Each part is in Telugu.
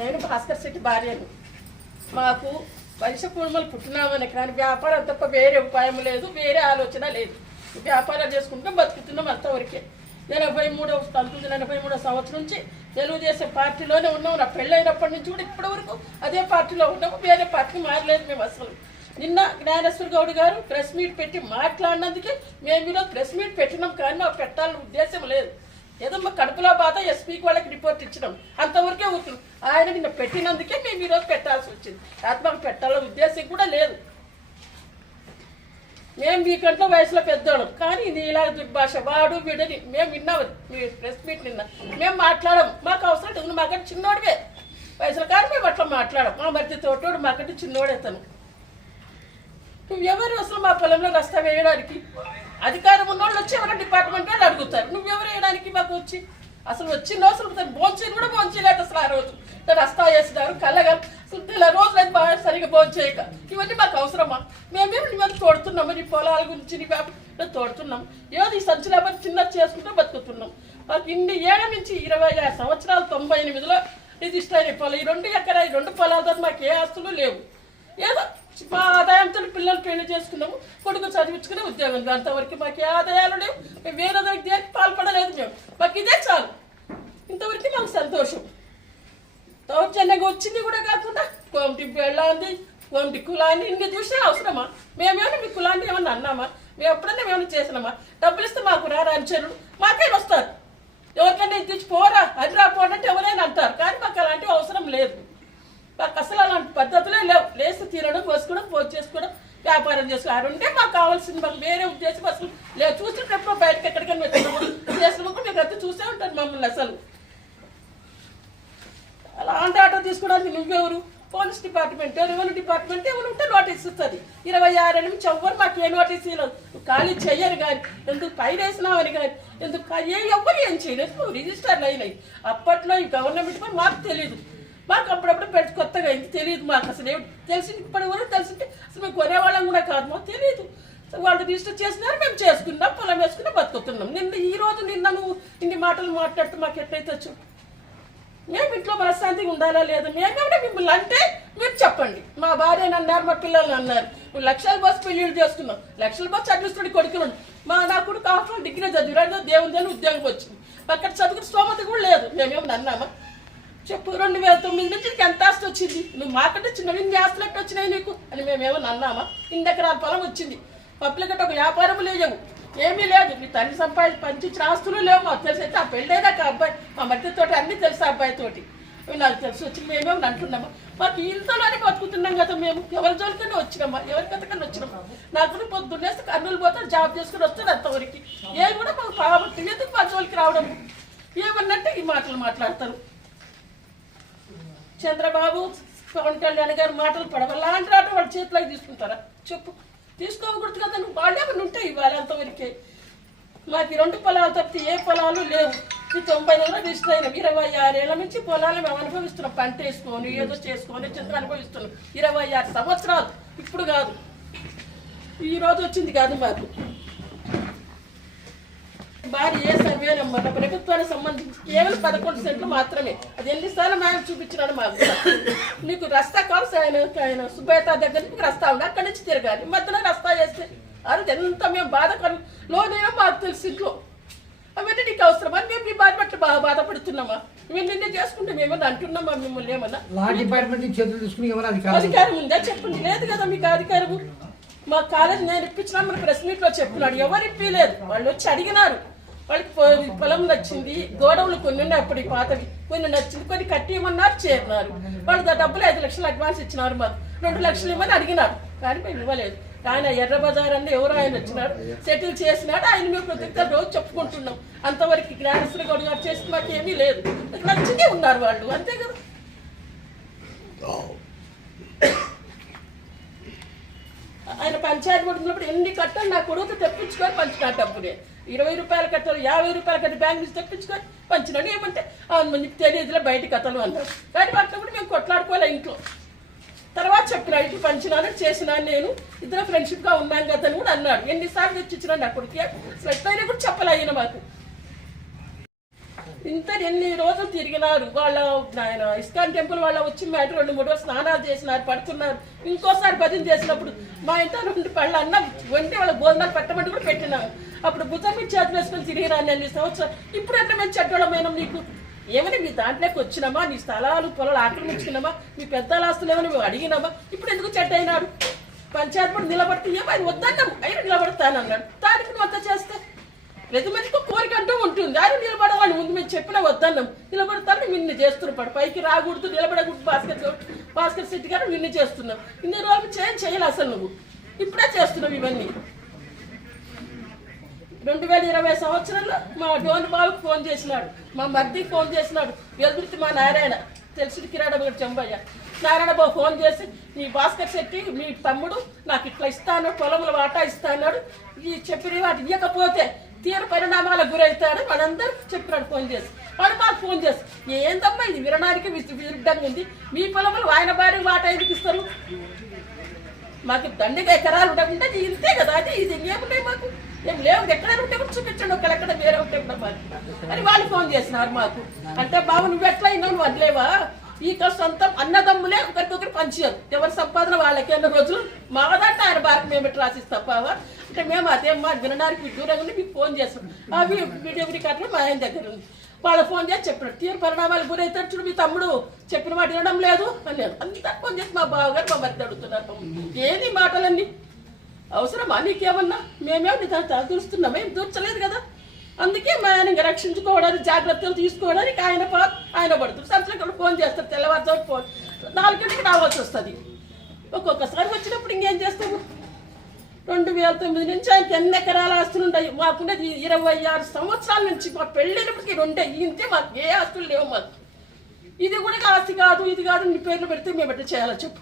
నేను భాస్కర్ శెట్టి భార్యను. మాకు వరుస కుటుంబాలు పుట్టినామని కానీ వ్యాపారం తప్ప వేరే ఉపాయం లేదు వేరే ఆలోచన లేదు. వ్యాపారం చేసుకుంటూ బతుకుతున్నాం అంతవరకే ఎనభై మూడవ పంతొమ్మిది ఎనభై మూడవ సంవత్సరం నుంచి తెలుగుదేశం పార్టీలోనే ఉన్నాం. నా పెళ్ళైనప్పటి నుంచి కూడా ఇప్పటి వరకు అదే పార్టీలో ఉన్నాము. వేరే పార్టీ మారలేదు మేము అసలు. నిన్న జ్ఞానేశ్వర గౌడ్ గారు ప్రెస్ మీట్ పెట్టి మాట్లాడినందుకే మేము ఈరోజు ప్రెస్ మీట్ పెట్టినాం కానీ మాకు పెట్టాలని ఉద్దేశం లేదు. ఏదో మా కడుపులో బాధ ఎస్పీకి వాళ్ళకి రిపోర్ట్ ఇచ్చినాం అంతవరకే ఊరుకున్నాం. ఆయన నిన్న పెట్టినందుకే మేము ఈరోజు పెట్టాల్సి వచ్చింది. ఆత్మకు పెట్టాలనే ఉద్దేశం కూడా లేదు. మేము మీకంటే వయసులో పెద్దోళ్ళం. కానీ ఇది ఇలా దుర్భాష వాడు వీడని మేము విన్నాము మీ ప్రెస్ మీట్ నిన్న. మేము మాట్లాడము మాకు అవసరం లేదు. మాకంటే చిన్నోడివే. వయసులో కానీ మేము అట్లా మాట్లాడము మా మధ్య తోటోడు మాకంటే చిన్నోడే తను నువ్వెవరు అసలు మా పొలంలో రస్తా వేయడానికి? అధికారం ఉన్నోళ్ళు వచ్చి ఎవరైనా డిపార్ట్మెంట్ వాళ్ళు అడుగుతారు. నువ్వెవరు వేయడానికి మాకు వచ్చి? అసలు వచ్చిన అసలు భోంచేది కూడా భోంచేయలేదు అసలు ఆ రోజు. రస్తా వేసినారు కళ్ళగా అసలు రోజులైతే రోజులు అయితే బాగా సరిగా భోంచేయక. ఇవన్నీ మాకు అవసరమా? మేమేమి ఇవన్నీ తోడుతున్నాము నీ పొలాల గురించి నీ వ్యాపారం తోడుతున్నాం. ఏదో ఈ సంచులు చిన్న చేసుకుంటూ బతుకుతున్నాం. మాకు ఇన్ని ఏళ్ళ నుంచి ఇరవై ఆరు సంవత్సరాలు తొంభై ఎనిమిదిలో రిజిస్టర్ అయిన పొలం ఈ రెండు ఎకరా ఈ రెండు పొలాలతో మాకు ఏ ఆస్తులు లేవు. ఏదో మా ఆదాయంతో పిల్లలు పెళ్ళి చేసుకున్నాము కొడుకు చదివించుకునే ఉద్యోగం అంతవరకు మాకు ఏ ఆదాయాలు లేవు. మేము వేరే దానికి దేనికి పాల్పడలేదు మేము. మాకు ఇదే చాలు. ఇంతవరకు మాకు సంతోషం. దౌర్జన్యంగా వచ్చింది కూడా కాకుండా కోమిటి పెళ్ళాంది కోమిటి కులాన్ని ఇన్ని చూసినా అవసరమా? మేమేమైనా మీ కులాన్ని ఏమన్నా అన్నామా? మేము ఎప్పుడన్నా ఏమైనా చేసినామా? డబ్బులు ఇస్తే మాకు రారా అనుచరులు? మాకైనా వస్తారు. ఎవరికైనా ఇది తెచ్చి పోరా అది రాపోనంటే ఎవరైనా అంటారు. కానీ మాకు అలాంటివి అవసరం లేదు. మాకు అసలు అలాంటి పద్ధతులే లేవు. లేచి తీరడం పోసుకోవడం పోజు చేసుకోవడం వ్యాపారం చేసుకోవడం. అది ఉంటే మాకు కావాల్సింది. మాకు వేరే ఉద్దేశం అసలు లేదు. చూసినప్పుడు బయటకు ఎక్కడికైనా వచ్చినప్పుడు చేసినప్పుడు మీరు అంతా చూసే ఉంటారు మమ్మల్ని అసలు. అలాంటి ఆటో తీసుకోవడానికి నువ్వెవరు? పోలీస్ డిపార్ట్మెంట్ రెవెన్యూ డిపార్ట్మెంట్ ఎవరు ఉంటే నోటీస్ ఇస్తుంది. ఇరవై ఆరు నుంచి ఎవ్వరు మాకు ఏ నోటీస్ ఇవ్వలేదు ఖాళీ చెయ్యరు కానీ ఎందుకు పైన వేసినామని కానీ ఎందుకు ఏ ఎవ్వరు ఏం చేయలేదు. రిజిస్టర్లు అయినాయి. అప్పట్లో ఈ గవర్నమెంట్ మాకు తెలియదు మాకు అప్పుడప్పుడు పెట్టి కొత్తగా అయింది తెలియదు మాకు అసలు ఏమి తెలిసి ఇప్పటి వరకు తెలిసింటే అసలు మేము కొనేవాళ్ళం కూడా కాదు మాకు తెలియదు. వాళ్ళు రిజిస్టర్ చేసినారు మేము చేసుకున్నాం పొలం వేసుకుని బతుకుతున్నాం. నిన్న ఈ రోజు నిన్న నువ్వు ఇన్ని మాటలు మాట్లాడుతూ మాకు ఎట్లయితే వచ్చు మేము ఇంట్లో మనశ్శాంతిగా ఉండాలా లేదా? కాబట్టి మిమ్మల్ని అంటే మీరు చెప్పండి. మా భార్య అన్నారు మా పిల్లలు అన్నారు. లక్షల బస్సు పెళ్ళిళ్ళు చేసుకున్నాం లక్షల బస్సు చదివిస్తుడి కొడుకులు మా నా కొడుకు ఆఫ్టర్ డిగ్రీ చదివాడు దేవుని దేవుని ఉద్యోగం వచ్చింది. అక్కడ చదువుకుని స్తోమత కూడా లేదు. మేమేమో అన్నామా చెప్పు రెండు వేల తొమ్మిది నుంచి నీకు ఎంత ఆస్తి వచ్చింది? నువ్వు మాకంటే చిన్న ఇన్ని ఆస్తులు వచ్చినాయి నీకు? అని మేమేమో అన్నామా ఇన్ని ఎకరాల పొలం వచ్చింది. పబ్లిక్ ఒక వ్యాపారం లేవు ఏమీ లేదు. మీ తండ్రి సంపాదించి పంచించిన ఆస్తులు లేవు. మాకు తెలిసి అయితే ఆ పెళ్ళేదాకా అబ్బాయి. మా మధ్యతోటి అన్ని తెలుసు ఆ అబ్బాయి తోటి. నాకు తెలిసి. వచ్చి మేమేమో అంటున్నాము? మాకు ఇంతలోనే బతుకుతున్నాం కదా మేము. ఎవరి జోలికైనా వచ్చినామా? ఎవరి కథకన్నా వచ్చినామా? నాకు పొద్దున్నేస్తే కర్నూలు పోతారు జాబ్ చేసుకుని వస్తుంది అంతవరకు. ఏమి కూడా మాకు కాబట్టి ఎందుకు మా జోలికి రావడం ఏమన్నట్టే ఈ మాటలు మాట్లాడతారు. చంద్రబాబు పవన్ కళ్యాణ్ గారు మాటలు పడవ అంటారు ఆట వాళ్ళ చేతిలోకి తీసుకుంటారా? చెప్పు. తీసుకోకూడదు కదా నువ్వు వాళ్ళేమన్నా ఉంటాయి ఇవాళ అంతవరకే. మాకు ఈ రెండు పొలాలు తప్పితే ఏ పొలాలు లేవు. ఈ తొంభై దగ్గర రిజిస్టర్ ఇరవై ఆరేళ్ళ నుంచి పొలాలు మేము అనుభవిస్తున్నాం. పంట వేసుకొని ఏదో చేసుకొని చింత అనుభవిస్తున్నాం. ఇరవై ఆరు సంవత్సరాలు. ఇప్పుడు కాదు. ఈ రోజు వచ్చింది కాదు మాకు. భార్య ఏ సర్వే నెంబర్ ప్రభుత్వానికి సంబంధించి కేవలం పదకొండు సెంట్లు మాత్రమే. అది ఎన్నిసార్లు ఆయన చూపించినాడు మాకు నీకు రస్తా కావాల్సి ఆయన ఆయన సుబ్బయ్య దగ్గర నుంచి రస్తా ఉంది. అక్కడి నుంచి తిరగాలి. మధ్యలో రస్తా చేస్తే అది ఎంత మేము బాధ లోనేమో మాకు తెలుసు ఇంట్లో అవన్నీ నీకు అవసరమా? మేము మీ బాధ పట్ల బాగా బాధపడుతున్నామా? మేము నిన్నే చేసుకుంటే మేమన్నా అంటున్నామా మిమ్మల్ని ఏమన్నా? లా డిపార్ట్మెంట్ నుంచి చేతులు తీసుకుని ఎవరు అధికారం ఉందా? చెప్పండి. లేదు కదా మీకు అధికారము. మా కాలేజ్ నేను ఇప్పించినా మన ప్రెస్ మీట్లో చెప్తున్నాడు ఎవరు ఇప్పిలేదు వాళ్ళు వచ్చి అడిగినారు. వాళ్ళకి పొలం నచ్చింది గోడవులు కొన్ని ఉన్నాయి అప్పుడు ఈ పాతవి కొన్ని నచ్చింది కొన్ని కట్టి ఇవ్వన్నారు చేరినారు వాళ్ళు డబ్బులు ఐదు లక్షలు అడ్వాన్స్ ఇచ్చినారు మాకు. రెండు లక్షలు ఇవ్వని అడిగినారు. కానీ మేము ఇవ్వలేదు. ఆయన ఎర్ర బజార్ అన్న ఎవరు ఆయన వచ్చినాడు సెటిల్ చేసినాడు ఆయన మేము ప్రతి రోజు చెప్పుకుంటున్నాం. అంతవరకు జ్ఞానేశ్వర గౌడ్ గారు చేసి మాకేమీ లేదు. నచ్చితే ఉన్నారు వాళ్ళు అంతే కదా? ఆయన పంచాయతీ కూడా ఉన్నప్పుడు ఎన్ని కట్టలు నా కొడుకు తెప్పించుకొని పంచిన డబ్బునే. ఇరవై రూపాయలు కట్టాలి యాభై రూపాయలు కట్టి బ్యాంక్ నుంచి తెప్పించుకొని పంచినాడు ఏమంటే అవును నీకు తెలియదులే బయట కథలు అన్నారు కానీ కూడా మేము కొట్లాడుకోలే ఇంట్లో. తర్వాత చెప్పిన ఇటు పంచినాను చేసినాను నేను ఇద్దరు ఫ్రెండ్షిప్గా ఉన్నాం కదా అని కూడా అన్నాడు. ఎన్నిసార్లు తెచ్చిచ్చినాడు నా కొడుకు అసలు ఎట్లయినా కూడా చెప్పలే అయిన మాకు. ఇంత ఎన్ని రోజులు తిరిగినారు? వాళ్ళ ఆయన ఇస్కాన్ టెంపుల్ వాళ్ళ వచ్చి మాట రెండు మూడు రోజులు స్నానాలు చేసినారు పడుకున్నారు. ఇంకోసారి భజన చేసినప్పుడు మా ఇంత రెండు పళ్ళ అన్నం వండి వాళ్ళ భోజనాలు పెట్టమంటే కూడా పెట్టినాం అప్పుడు భుజం మీద చేతులు వేసుకొని తిరిగిరాను అన్ని సంవత్సరం. ఇప్పుడు ఎట్లా మేము చెడ్డోళమైన నీకు. ఏమని మీ దాంట్లోకి వచ్చినామా? నీ స్థలాలు పొలాలు ఆక్రమించుకున్నామా? మీ పెద్దల ఆస్తులు ఏమైనా మేము అడిగినామా? ఇప్పుడు ఎందుకు చెడ్డ అయినాడు పంచాయతీ నిలబడితే ఏమో ఆయన వద్దన్నాము అయినా నిలబడతానన్నాడు. దానికి నువ్వు అంతా చేస్తే ప్రతి మనిషికి కోరిక అంటూ ఉంటుంది. ఆయన నిలబడవాడిని ముందు మేము చెప్పిన వద్దన్నాం. నిలబడతాను నిన్ను చేస్తున్నాడు పైకి రాకూడదు నిలబడకూడదు భాస్కర్ భాస్కర్ శెట్టి గారు నిన్ను చేస్తున్నాం ఇన్ని రోజులు చేయం చేయాలి అసలు నువ్వు. ఇప్పుడే చేస్తున్నావు ఇవన్నీ. రెండు వేల ఇరవై సంవత్సరంలో మా డోన్ బాబుకి ఫోన్ చేసినాడు. మా మర్దికి ఫోన్ చేసినాడు. వెలుగుర్తి మా నారాయణ తెలిసి కిరాడ గారు చెంబయ్య. నారాయణ బాబు ఫోన్ చేసి నీ భాస్కర్ శెట్టి మీ తమ్ముడు నాకు ఇట్లా ఇస్తాను పొలంలో వాటా ఇస్తా అన్నాడు ఈ చెప్పిన వాటి ఇవ్వకపోతే తీవ్ర పరిణామాలకు గురవుతాడు వాళ్ళందరూ చెప్పినాడు ఫోన్ చేసి. వాడు మాకు ఫోన్ చేసి ఏందమ్మా ఇది వినడానికి విరుద్ధంగా ఉంది? మీ పొలంలో ఆయన భార్య వాటా ఎందుకు ఇస్తారు? మాకు దండిగా ఎకరాలు ఉండకుండా ఇంతే కదా అది ఇది ఏమున్నాయి మాకు? మేము లేవు ఎక్కడ ఉంటే కూడా చూపించండి ఒకళ్ళు ఎక్కడ వేరే ఉంటే కూడా మాకు. అని వాళ్ళు ఫోన్ చేసినారు మాకు. అంటే బాబు నువ్వు ఎట్లా అయినావు? నువ్వు వదిలేవా? ఈ సొంతం అన్నదమ్ములే ఒకరికొకరు పంచారు. ఎవరి సంపాదన వాళ్ళకి అన్న రోజులు దాంట్లో ఆయన భారత మేము ఎట్లా రాసిస్తాపావా అంటే మేము అదే మా వినడానికి దూరంగా ఉండి మీకు ఫోన్ చేస్తాం. అవి వీడియో రికార్డులు మా ఆయన దగ్గర ఉంది. వాళ్ళు ఫోన్ చేసి చెప్పాడు తీరు పరిణామాలు గురైతే చూడు మీ తమ్ముడు. చెప్పిన మాట వినడం లేదు. అన్నాడు అంతా ఫోన్ చేసి మా బావగారు మా మధ్య అడుగుతున్నారు. ఏంది మాటలన్నీ? అవసరమా నీకేమన్నా? మేమేమి దాన్ని దూరుస్తున్నాం ఏం దూర్చలేదు కదా? అందుకే మా ఆయన ఇంకా రక్షించుకోవడానికి జాగ్రత్తలు తీసుకోవడానికి ఆయన ఆయన పడుతుంది. సంవత్సరం ఫోన్ చేస్తారు. తెల్లవారుజాము ఫోన్. నాలుగింటికి రావాల్సి వస్తుంది. ఒక్కొక్కసారి వచ్చినప్పుడు ఇంకేం చేస్తాము రెండు వేల తొమ్మిది నుంచి ఆయనకి ఎన్ని ఎకరాల ఆస్తులు ఉంటాయి మాకున్నది ఇరవై ఆరు సంవత్సరాల నుంచి మా పెళ్ళైనప్పటికీ రెండే. ఇంతే మాకు ఏ ఆస్తులు లేవు మాకు. ఇది కూడా ఆస్తి కాదు ఇది కాదు నీ పేర్లు పెడితే మేము ఎట్లా చేయాలో చెప్పు.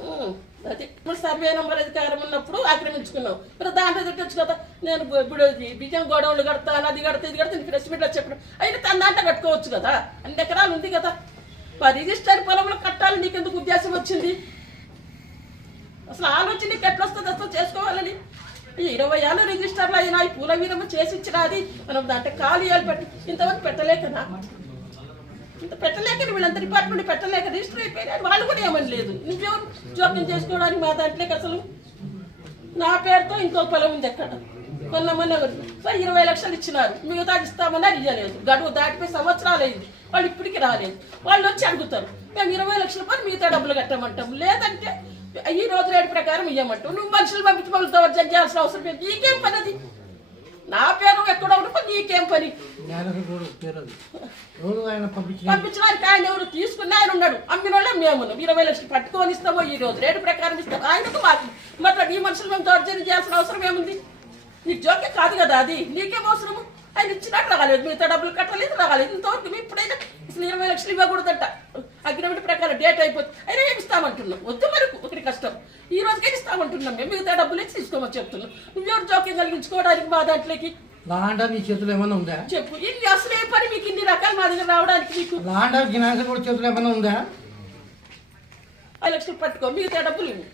ఉం, అది సర్వే నెంబర్ అధికారం ఉన్నప్పుడు ఆక్రమించుకున్నాం మరి దాంట్లో తిట్టచ్చు కదా నేను ఇప్పుడు- బిజం బియ్యం గోడౌన్లు కడతాను అది కడతా ఇది కడతా ప్రెస్ మీట్లో చెప్పడం. అయినా తన దాంట్లో కట్టుకోవచ్చు కదా. అన్ని ఎకరాలు ఉంది కదా. మా రిజిస్టర్ పొలంలో కట్టాలి నీకు ఎందుకు ఉద్దేశం వచ్చింది? అసలు ఆలోచన నీకు ఎట్లా వస్తుంది? అసలు చేసుకోవాలని. ఈ ఇరవై ఏళ్ళు రిజిస్టర్లు అయినా ఈ పూల వీరమ్మ చేసి ఇచ్చినది మనం దాంట్లో ఖాళీ పెట్టి ఇంతవరకు పెట్టలే కదా ఇంత పెట్టలే వీళ్ళంతా డిపార్ట్మెంట్ పెట్టలేక రిజిస్టర్ అయిపోయినా వాళ్ళు కూడా ఏమని లేదు. నువ్వెవరు జోక్యం చేసుకోవడానికి మా దాంట్లోకి అసలు నా పేరుతో ఇంకో పొలం ఉంది ఎక్కడ కొన్నమని సార్ ఇరవై లక్షలు ఇచ్చినారు. మిగతా ఇస్తామని ఇవ్వలేదు గడువు దాటిపోయి సంవత్సరాలు అయింది. వాళ్ళు ఇప్పటికి రాలేదు. వాళ్ళు వచ్చి అడుగుతారు. మేము ఇరవై లక్షల పని మిగతా డబ్బులు కట్టమంటాం. లేదంటే ఈ రోజు రేటు ప్రకారం ఇవ్వమంటాం నువ్వు మనుషులు పంపించి మమ్మల్ని దౌర్జన్యం చేయాల్సిన అవసరం లేదు. నీకేం పని అది? నా పేరు ఎక్కడ ఉన్నప్పుడు నీకేం పని? పంపించిన ఆయన ఎవరు తీసుకున్న ఆయన ఉన్నాడు. అమ్మిన వాళ్ళే మేము. ఇరవై లక్షలు పట్టుకొని ఇస్తామో ఈ రోజు రేటు ప్రకారం ఇస్తాం ఆయనకు మాకు మరి ఈ మనుషులు మేము దౌర్జన్యం చేయాల్సిన అవసరం ఏముంది? నీకు జోక్యం కాదు కదా అది. నీకేం అవసరము? ఆయన ఇచ్చినట్టు రాలేదు. మిగతా డబ్బులు కట్టలేదు రాలేదు. ఇంతవరకు మేము ఇప్పుడైనా అసలు ఇరవై లక్షలు ఇవ్వకూడదంట. అగ్రిమెంట్ ప్రకారం డేట్ అయిపోతుంది అయినా ఏమి ఇస్తామంటున్నాం వద్దు మనకు ఒకటి కష్టం. ఈ రోజుకే ఇస్తామంటున్నాం మేము. మిగతా డబ్బులు ఇచ్చి తీసుకోమని చెప్తున్నాం. నువ్వెవరు జోక్యం కలిగించుకోవడానికి మా దాంట్లోకి? లాండా నీ చేతులు ఏమైనా ఉందా? చెప్పు. ఇన్ని అసలు ఏ పని మీకు? ఇన్ని రకాలు మా దగ్గర రావడానికి మీకు? లాండా జ్ఞానకుడు చేతులు ఏమైనా ఉందా? ఐదు లక్షలు పట్టుకో. మిగతా డబ్బులు ఇవ్వు.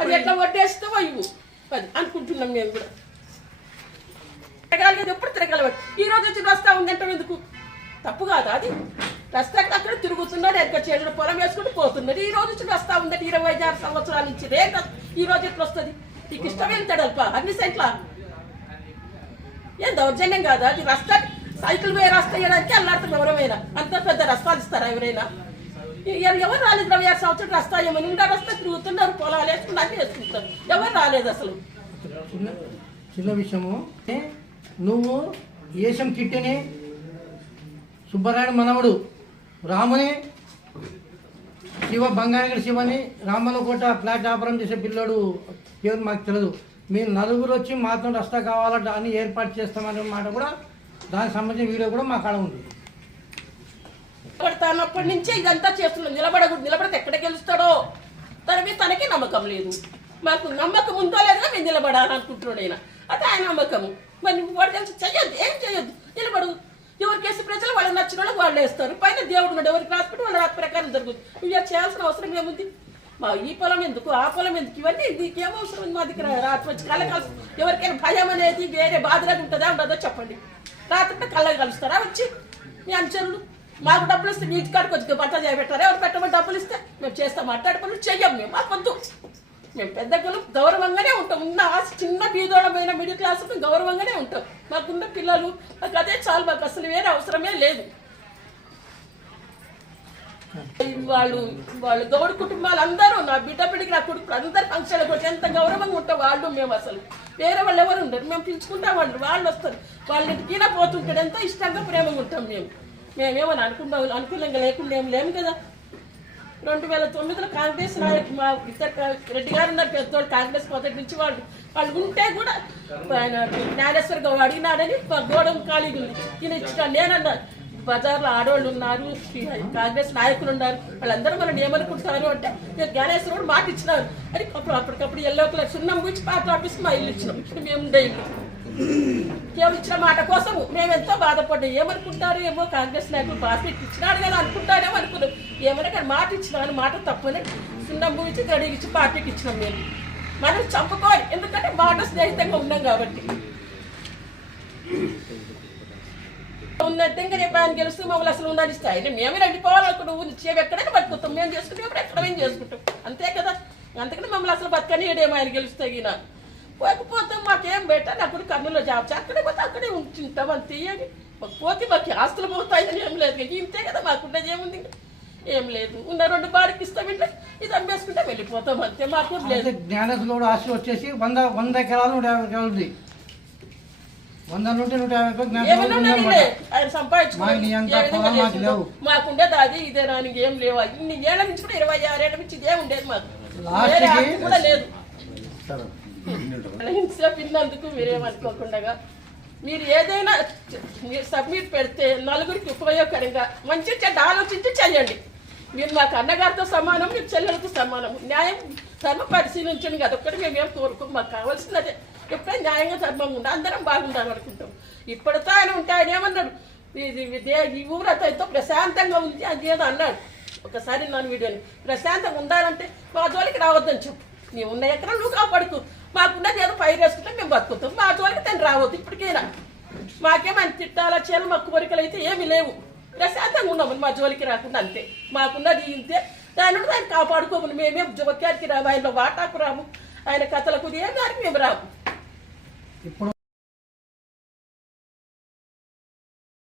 అది ఎట్లా వడ్డేస్తావో ఇవ్వు. అది అనుకుంటున్నాం మేము కూడా. తిరగాలి ఎప్పుడు తిరగలవదు ఈ రోజు వచ్చి రస్తా ఉందంటే ఎందుకు? తప్పు కాదా. అది రస్తాకి అక్కడ తిరుగుతున్నది ఎక్కడ చేయడం పొలం వేసుకుంటూ పోతున్నది. ఈ రోజు వచ్చి రస్తా ఉందంటే ఇరవై ఆరు సంవత్సరాల నుంచి ఈ రోజు ఎట్లా వస్తుంది? నీకు ఇష్టం వెళ్తాడు అల్ప? అన్ని సెంట్ల? ఏం దౌర్జన్యం కాదు? అది రస్తా సైకిల్ పోయే రస్తా వేయడానికి అల్లాడతాం ఎవరైనా. అంత పెద్ద రస్తాలు ఇస్తారా ఎవరైనా? ఎవరు రాలేదు? ఇరవై ఆరు సంవత్సరాలు రస్తా ఏమని ఉండే రస్తా తిరుగుతున్నారు పొలాలు వేసుకుని అన్ని వేసుకుంటారు ఎవరు రాలేదు అసలు? చిన్న చిన్న విషయము. నువ్వు ఏషం కిట్టిని సుబ్బరాయుడు మనవడు. రాముని శివ బంగారగడి శివని రామలకోట ఫ్లాట్ వ్యాపారం చేసే పిల్లోడు పేరు మాకు తెలియదు మీరు నలుగురు వచ్చి మాతో రస్తా కావాలంట అని ఏర్పాటు చేస్తామనే మాట కూడా దానికి సంబంధించిన వీడియో కూడా మా కాడ ఉంది. నిలబడతానప్పటి నుంచే ఇదంతా చేస్తున్నాం. నిలబడకు నిలబడితే ఎక్కడ గెలుస్తాడో తన మీద తనకి నమ్మకం లేదు. మాకు నమ్మకం ఉందో లేదో మేము నిలబడాలనుకుంటున్నాడు ఆయన అదే ఆయన నమ్మకము. మరి నువ్వు వాడు తెలిసి చెయ్యొద్దు. ఏం చేయొద్దు నిలబడు. ఎవరికి వేసే ప్రజలు వాళ్ళు నచ్చిన వాళ్ళకి వాళ్ళు వేస్తారు. పైన దేవుడు ఉన్నాడు ఎవరికి రాసిపెట్టి వాళ్ళ రాత ప్రకారం జరుగుతుంది. ఇవి చేయాల్సిన అవసరం ఏముంది? మా ఈ పొలం ఎందుకు ఆ పొలం ఎందుకు? ఇవన్నీ నీకేం అవసరం ఉంది మా దగ్గర? రాత్రి వచ్చి కళ్ళ కలుసు ఎవరికైనా భయం అనేది వేరే బాధలాగా ఉంటుందా ఉండదో చెప్పండి. రాత్రి కళ్ళ కలుస్తారా వచ్చి? మీ అనుచరులు మాకు డబ్బులు ఇస్తే నీటి కాడికి వచ్చి బట్టలు చేయబెట్టారా ఎవరు పెట్టమని డబ్బులు ఇస్తే? మేము చేస్తాం మాట్లాడుకుని చెయ్యం మేము మాకు వద్దు. మేము పెద్దగలు గౌరవంగానే ఉంటాం. ఉన్న ఆశ చిన్న బీదోళమైన మిడిల్ క్లాస్ గౌరవంగానే ఉంటాం. మాకున్న పిల్లలు మాకు అదే చాలు మాకు అసలు వేరే అవసరమే లేదు. వాళ్ళు వాళ్ళు గౌడ కుటుంబాలు అందరూ నా బిడ్డ పిడికి నా కొడుకు అందరు ఫంక్షన్లకు కూడా ఎంత గౌరవంగా ఉంటాం వాళ్ళు మేము అసలు. వేరే వాళ్ళు ఎవరు ఉండరు. మేము పిలుచుకుంటాం వాళ్ళు వాళ్ళు వస్తారు. వాళ్ళ ఇంటికి పోతుంటాడు. ఎంతో ఇష్టంగా ప్రేమగా ఉంటాం మేము. మేమేమని అనుకున్నాం అనుకూలంగా లేకుండా ఏం లేము కదా. రెండు వేల తొమ్మిదిలో కాంగ్రెస్ నాయకు మా ఇద్దరు రెడ్డి గారు ఉన్నారు. పెద్దోళ్ళు కాంగ్రెస్ మొదటి నుంచి వాళ్ళు వాళ్ళు ఉంటే కూడా ఆయన జ్ఞానేశ్వర్ గౌడ్ అడిగినాడని గోడం ఖాళీగా ఉంది ఈయన ఇచ్చిన నేనన్నా బజార్లో ఆడవాళ్ళు ఉన్నారు ఈ కాంగ్రెస్ నాయకులు ఉన్నారు. వాళ్ళందరూ మనం ఏమనుకుంటున్నారు అంటే జ్ఞానేశ్వర కూడా మాట ఇచ్చినారు అని అప్పుడు అప్పటికప్పుడు ఎల్లో కలర్ సున్నం గురించి పాత ఆఫీస్ మా ఇల్లు ఇచ్చినాం. మేము ఉండే ఇల్లు కేవలం ఇచ్చిన మాట కోసం మేము ఎంతో బాధపడ్డాం ఏమనుకుంటారు ఏమో కాంగ్రెస్ నాయకులు పాస్పెక్ట్ ఇచ్చినాడు కదా అనుకుంటాడేమో అనుకున్నాం ఏమైనా కానీ మాట ఇచ్చినా మాట తప్పని సున్నం గురించి గడికి ఇచ్చి పార్టీకి ఇచ్చినాం మేము. మనం చంపుకోవాలి. ఎందుకంటే మాట స్నేహితంగా ఉన్నాం కాబట్టి. ఉన్నట్టు ఇంకా రేపు ఆయన గెలిస్తే మమ్మల్ని అసలు ఉందని స్థాయిని మేమే నడిపోవాలి నువ్వు చేవి ఎక్కడైనా బతుకుతాం మేము చేసుకుంటాం ఎక్కడ మేము చేసుకుంటాం. అంతే కదా? అందుకని మమ్మల్ని అసలు బతకనీయడేమో ఆయన గెలుస్తే గిన పోకపోతే మాకేం బెటర్? అప్పుడు కర్నూలులో జాబ్ అక్కడే పోతే అక్కడే ఉంచుంటాం అంతే అని మాకు పోతే మాకు ఆస్తులు పోతాయని ఏం లేదు. ఇంతే కదా మాకుండేది ఏముంది? ఏం లేదు. ఉన్న రెండు బాడికి ఇస్తాం ఇంట్లో ఇది అమ్మేసుకుంటే వెళ్ళిపోతాం అంతే. మాకు లేదు. జ్ఞానేశ్వరుడు ఆస్తి వచ్చేసి వంద వంద ఎకరాలు నూట యాభై ఎకరాలు ఉంది. వంద నుండి నూట యాభై? లేవు. మాకుండేది అది ఇదే నానికి ఏం లేవు. ఇన్ని ఏళ్ళ నుంచి కూడా ఇరవై ఆరేళ్ళ నుంచి ఇదే ఉండేది మాకు. కూడా లేదు. సరే. ఇన్నందుకు మీరేమనుకోకుండా మీరు ఏదైనా మీరు సబ్మిట్ పెడితే నలుగురికి ఉపయోగకరంగా మంచి చెడ్డ ఆలోచించి చేయండి. మీరు నాకు అన్నగారితో సమానం మీరు చెల్లెలతో సమానం. న్యాయం ధర్మ పరిశీలించండి. కదా ఒక్కటి మేము కోరుకోం మాకు కావాల్సినదే. ఎప్పుడైనా న్యాయంగా ధర్మంగా ఉండే అందరం బాగుండాలి అనుకుంటాం. ఇప్పటితో ఆయన ఉంటే ఆయన ఏమన్నాడు? ఇది ఈ ఊరంతా ఎంతో ప్రశాంతంగా ఉంది అది ఏదో అన్నాడు. ఒకసారి నన్ను వీడియోని ప్రశాంతంగా ఉండాలంటే మా జోలికి రావద్దని చెప్పు. నీవు ఉన్న ఎక్కడ నువ్వు కాపాడుకో. మాకున్నది ఏదో పైరు వేసుకుంటే మేము బతుకుతాం. మా జోలికి తను రావద్దు ఇప్పటికైనా. మాకేమని తిట్టాలా చేయాలి మా కోరికలు అయితే ఏమీ లేవు. ప్రశాంతంగా ఉన్నాము మా జోలికి రాకుండా అంతే. మాకున్నది ఇంతే. దాని నుండి దాన్ని కాపాడుకోమని మేమే జోక్యానికి రాము ఆయన వాటాకు రాము ఆయన కథలకు ఏ దానికి మేము రాము. ఇప్పుడు